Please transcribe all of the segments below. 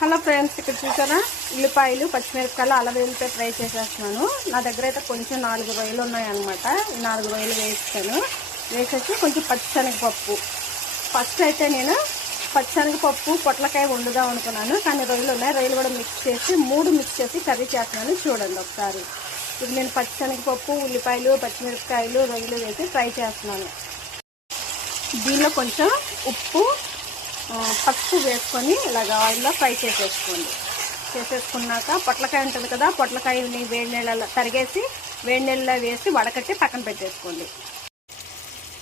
Hello friends ఇక్కడ చూసారా? ఉల్లిపాయలు పచ్చిమిరపకాయలు అల్లం ట్రై ఫ్రై చేసేస్తున్నాను. నా దగ్గర అయితే కొంచెం నాలుగు రొయ్యలు ఉన్నాయన్నమాట. ఈ నాలుగు రొయ్యలు వేస్తాను వేసేసి కొంచెం పచ్చిశనగపప్పు ఫస్ట్ అయితే నేను పచ్చిశనగపప్పు పొట్లకాయ వండుదాం అనుకున్నాను. కానీ రొయ్యలు ఉన్నాయి. రొయ్యలు కూడా మిక్స్ చేసి మూడు మిక్స్ చేసి కర్రీ చేస్తున్నాను. చూడండి ఒకసారి. ఇప్పుడు నేను పచ్చిశనగపప్పు ఉల్లిపాయలు పచ్చిమిరపకాయలు రొయ్యలు వేసి ఫ్రై చేస్తున్నాను. దీనిలో కొంచెం ఉప్పు పసుపు వేసుకొని ఇలాగ ఆయిల్లో ఫ్రై చేసేసుకోండి. చేసేసుకున్నాక పొట్లకాయ ఉంటుంది కదా పొట్లకాయని వేడి నీళ్ళలో తరిగేసి వేడి నీళ్ళలో వేసి వడకట్టి పక్కన పెట్టేసుకోండి.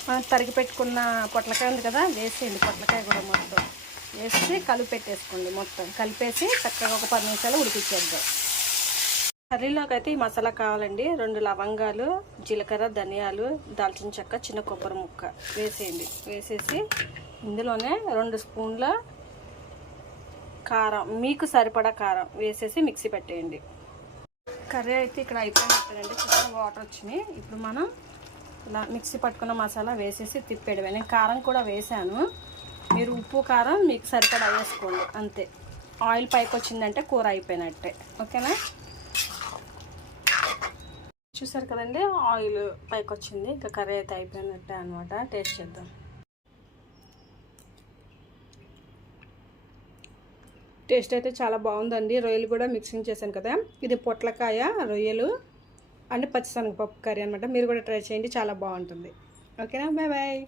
మనం తరిగి పెట్టుకున్న పొట్లకాయ ఉంది కదా వేసేయండి పొట్లకాయ కూడా మొత్తం. వేసి కలిపి పెట్టేసుకోండి మొత్తం. కలిపేసి చక్కగా ఒక పది నిమిషాలు ఉడికించేద్దాం. కర్రీలోకి అయితే ఈ మసాలా కావాలండి. రెండు లవంగాలు జీలకర్ర ధనియాలు దాల్చిన చెక్క చిన్న కొబ్బరి ముక్క వేసేయండి. వేసేసి ఇందులోనే రెండు స్పూన్ల కారం మీకు సరిపడా కారం వేసేసి మిక్సీ పెట్టేయండి. కర్రీ అయితే ఇక్కడ అయిపోయినట్టండి చిన్న వాటర్ వచ్చినాయి. ఇప్పుడు మనం ఇలా మిక్సీ పట్టుకున్న మసాలా వేసేసి తిప్పేయడమే. నేను కారం కూడా వేసాను మీరు ఉప్పు కారం మీకు సరిపడా వేసుకోండి. అంతే. ఆయిల్ పైకి వచ్చిందంటే కూర అయిపోయినట్టే. ఓకేనా? చూసారు కదండి ఆయిల్ పైకి వచ్చింది. ఇంకా కర్రీ అయితే అయిపోయినట్టే అనమాట టేస్ట్ చేద్దాం. టేస్ట్ అయితే చాలా బాగుందండి. రొయ్యలు కూడా మిక్సింగ్ చేశాను కదా. ఇది పొట్లకాయ రొయ్యలు అండ్ పచ్చిశనగపప్పు కర్రీ అనమాట మీరు కూడా ట్రై చేయండి చాలా బాగుంటుంది. ఓకేనా? Bye bye.